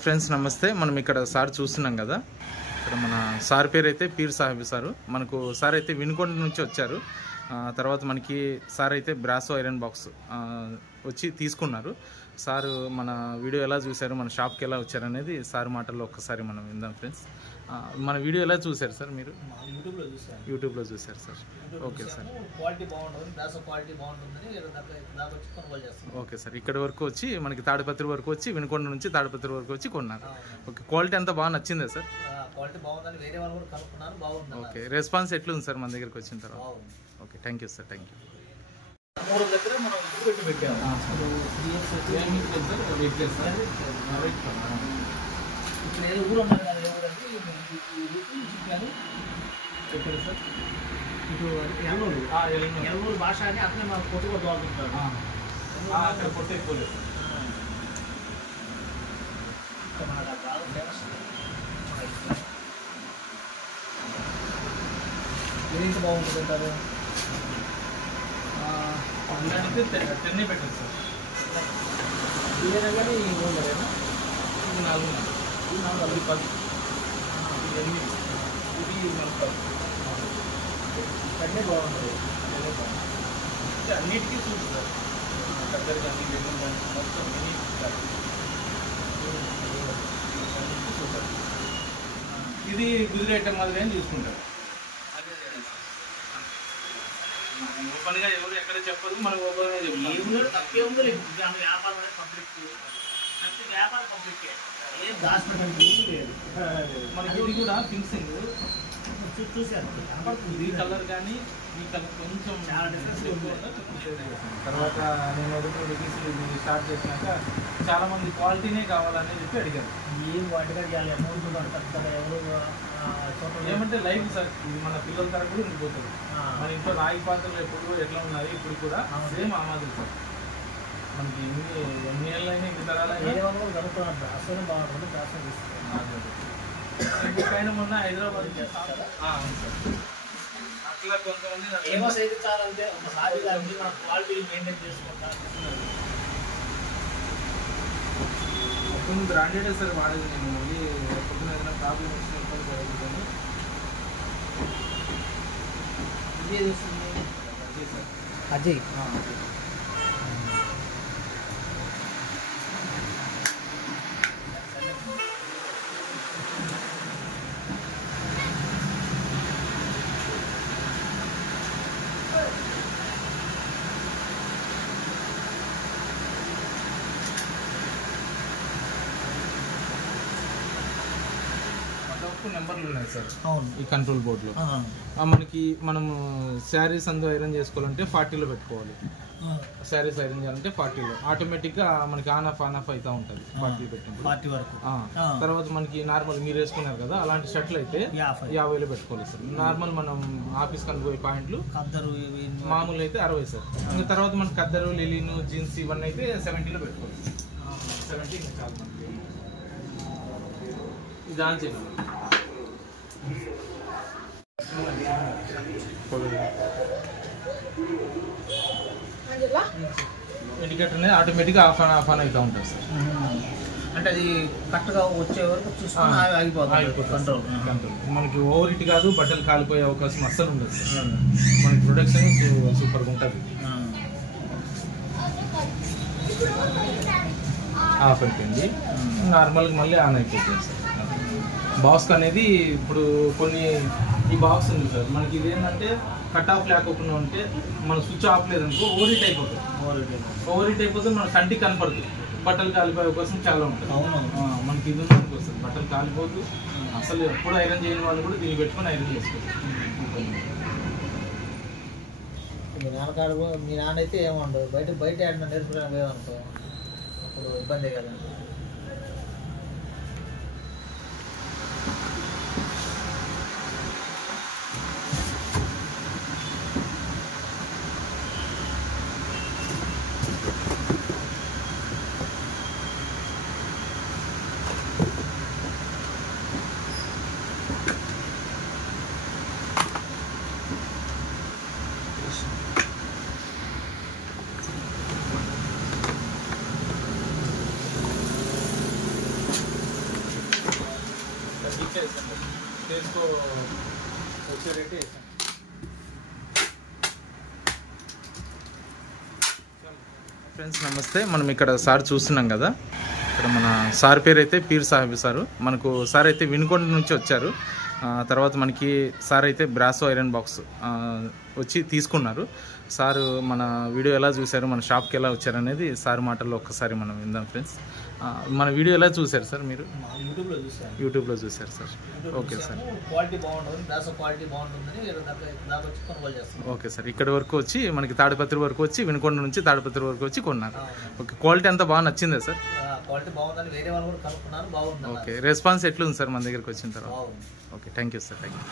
Friends నమస్తే. మనం ఇక్కడ సార్ చూస్తున్నాం కదా, ఇక్కడ మన సార్ పేరు అయితే పీర్ సాహిబ్ సారు. మనకు సార్ అయితే వినుకొండ నుంచి వచ్చారు. తర్వాత మనకి సార్ అయితే బ్రాసో ఐరన్ బాక్స్ వచ్చి తీసుకున్నారు. సారు మన వీడియో ఎలా చూశారు, మన షాప్కి ఎలా వచ్చారు అనేది సార్ మాటల్లో ఒక్కసారి మనం విందాం ఫ్రెండ్స్. మన వీడియో ఎలా చూశారు సార్ మీరు? యూట్యూబ్లో చూశారు సార్. Okay sir. క్వాలిటీ బాగుంటుంది, బ్రాసో క్వాలిటీ బాగుంటుందని దాకా వచ్చి కొనుగోలు చేస్తాం. Okay sir. ఇక్కడి వరకు వచ్చి మనకి తాడిపత్రి వరకు వచ్చి, వినుకొండ నుంచి తాడిపత్రి వరకు వచ్చి కొన్నారు. ఓకే, క్వాలిటీ అంతా బాగా నచ్చిందా సార్? క్వాలిటీ బాగుందని వేరే వాళ్ళు కూడా కనుక్కున్నారు, బాగుంది. ఓకే, రెస్పాన్స్ ఎట్లుంది సార్ మన దగ్గరికి వచ్చిన తర్వాత? Okay, thank you sir. Thank you. 3 దగ్గర మనం పెట్టాము. ఇక్కడ ఏదో ఊరు ఉన్నారు కదా, ఎవరంటే చెప్పాను చెప్పారు సార్. ఇటు ఎల్లూరు భాష అని అతనే మన కొట్టు కూడా దోలుతుంటాడు. అక్కడ కొట్టు ఎక్కువ లేదు. మన బాగా ఫేమస్. ఏదైతే బాగుంటుంది అంటారు? అంటే 10 పెట్టండి సార్. ఈ విధంగానే ఈ ఊళ్ళోనా? ఇది 4, ఈ 4, ఇది 10, ఇది 8, ఇది 10. కట్టే బాగుంటుంది. అన్నిటికీ చూడు సార్. కద్దరు కానీ లెమన్ కానీ మొత్తం ఇది గుజరీ ఐటమ్ మాదిరి అని చూసుకుంటారు. ఓపెన్గా ఎవరు ఎక్కడ చెప్పదు, మనకు ఓపెన్గా చెప్తారు. తప్పే ఉంది. వ్యాపారం అనేది కంప్లీట్, వ్యాపారం కంప్లీట్. ఏం దాచిపెట్టడానికి లేదు. మనకి ఇది కూడా ఫిక్సింగ్ చూసాను. ఈ కలర్ కానీ ఈ కలర్ కొంచెం చాలా డిఫరెన్స్ తర్వాత నేను ఇది స్టార్ట్ చేసినాక చాలా మంది క్వాలిటీనే కావాలని చెప్పి అడిగారు. ఏం వాటిగా చేయాలి, అమౌంట్ కదా ఎవరు ఏమంటే లైఫ్ సార్, ఇది మన పిల్లల తరగతి కూడా ఉండిపోతుంది. మన ఇంట్లో రాగి పాత్రలు ఎప్పుడు ఎట్లా ఉన్నాయి ఇప్పుడు కూడా సేమ్ ఆ మాదిరి సార్. మనకి ఎన్ని ఏళ్ళైనా ఇన్ని తరాలైనా కనుక్కున్నారు. బ్రాసోనే బాగుంటుంది, బ్రాసో తీసుకుంటాను. ఇంకొకైనా మొన్న హైదరాబాద్ చేస్తారు. అవును సార్. అట్లా కొంతమంది ఫేమస్ అయితే చాలా అంటే ఒకసారి మన క్వాలిటీ మెయింటైన్ చేసుకుంటాను. కొంచెం బ్రాండెడ్ సార్ వాడేది. నేను మళ్ళీ పొద్దున ఏదైనా ప్రాబ్లం వచ్చిన ఇబ్బంది జరుగుతుంది. ఇది వస్తుంది అజయ్. నెంబర్లు ఉన్నాయి సార్. అవును, ఈ కంట్రోల్ బోర్డులో మనకి మనము శారీస్ అందు ఐరన్ చేసుకోవాలంటే 40లో పెట్టుకోవాలి. శారీస్ ఐరన్ చేయాలంటే 40లో ఆటోమేటిక్గా మనకి ఆన్ ఆఫ్ అవుతూ ఉంటుంది. 40 పెట్టినప్పుడు 40 వరకు. తర్వాత మనకి నార్మల్ మీరు వేసుకున్నారు కదా అలాంటి షర్ట్లు అయితే 50లో పెట్టుకోవాలి సార్. నార్మల్ మనం ఆఫీస్ కనుకోయే పాయింట్లు మామూలు అయితే 60 సార్. ఇంకా తర్వాత మనకి కద్దరు, లిలిను, జీన్స్ ఇవన్నీ అయితే 70లో పెట్టుకోవాలి. 70 ఇంకా చాలా మనకి ఇది ఆన్ చేయాలి. ఇండికేటర్ అనేది ఆటోమేటిక్గా ఆఫ్ ఆన్ అవుతూ ఉంటుంది సార్. అంటే అది కరెక్ట్గా వచ్చే వరకు చూసుకొని ఆగిపోతుంది. కంట్రోల్ మనకి ఓవర్ హీట్ కాదు, బట్టలు కాలిపోయే అవకాశం అస్సలు ఉండదు సార్. మనకి ప్రొడక్షన్ సూపర్గా ఉంటుంది. ఆఫ్ అయిపోయింది, నార్మల్గా మళ్ళీ ఆన్ అయిపోతుంది సార్. బాక్స్ అనేది ఇప్పుడు కొన్ని ఈ బాక్స్ ఉంది సార్, మనకి ఇది ఏంటంటే కట్ ఆఫ్ లేకుండా ఉంటే మన స్విచ్ ఆఫ్ లేదనుకో ఓవర్ హీట్ అయిపోతుంది. ఓవర్ హీట్ అయిపోతే మన కంటికి కనపడుతుంది. బట్టలు కాలిపోయే అవకాశం చాలా ఉంటుంది. మనకి ఇది ఉంది వస్తుంది, బట్టలు కాలిపోతూ అసలు ఎప్పుడు ఐరన్ చేయని వాళ్ళు కూడా దీన్ని పెట్టుకొని ఐరన్ చేసుకోవచ్చు. మీ నాన్నకాడు మీ నాన్న అయితే ఏముండదు, బయట ఆడిన నేర్చుకోవడానికి లేదనుకో అప్పుడు ఇబ్బంది కదా. వేసాను, చేసుకో వచ్చే రేటే వేసాను. ఫ్రెండ్స్ నమస్తే, మనం ఇక్కడ సార్ చూస్తున్నాం కదా, ఇక్కడ మన సార్ పేరు అయితే పీర్ సాహిబ్ సారు. మనకు సార్ అయితే వినుకొండ నుంచి వచ్చారు. తర్వాత మనకి సార్ అయితే బ్రాసో ఐరన్ బాక్స్ వచ్చి తీసుకున్నారు. సారు మన వీడియో ఎలా చూశారు, మన షాప్కి ఎలా వచ్చారు అనేది సార్ మాటల్లో ఒక్కసారి మనం విందాం ఫ్రెండ్స్. మన వీడియో ఎలా చూశారు సార్ మీరు? యూట్యూబ్లో చూసాను. యూట్యూబ్లో చూశారు సార్. Okay sir. క్వాలిటీ బాగుంటుంది, బ్రాసో క్వాలిటీ బాగుంటుందని దాకా వచ్చి కొనుగోలు చేస్తాను. Okay sir. ఇక్కడి వరకు వచ్చి మనకి తాడిపత్రి వరకు వచ్చి, వినుకొండ నుంచి తాడిపత్రి వరకు వచ్చి కొన్నారు. ఓకే, క్వాలిటీ అంతా బాగా నచ్చిందా సార్? క్వాలిటీ బాగుందని వేరే వాళ్ళు కూడా కనుక్కున్నారు, బాగుంది. ఓకే, రెస్పాన్స్ ఎట్లుంది సార్ మన దగ్గరికి వచ్చిన తర్వాత? బాగుంది. Okay, thank you sir. Thank you.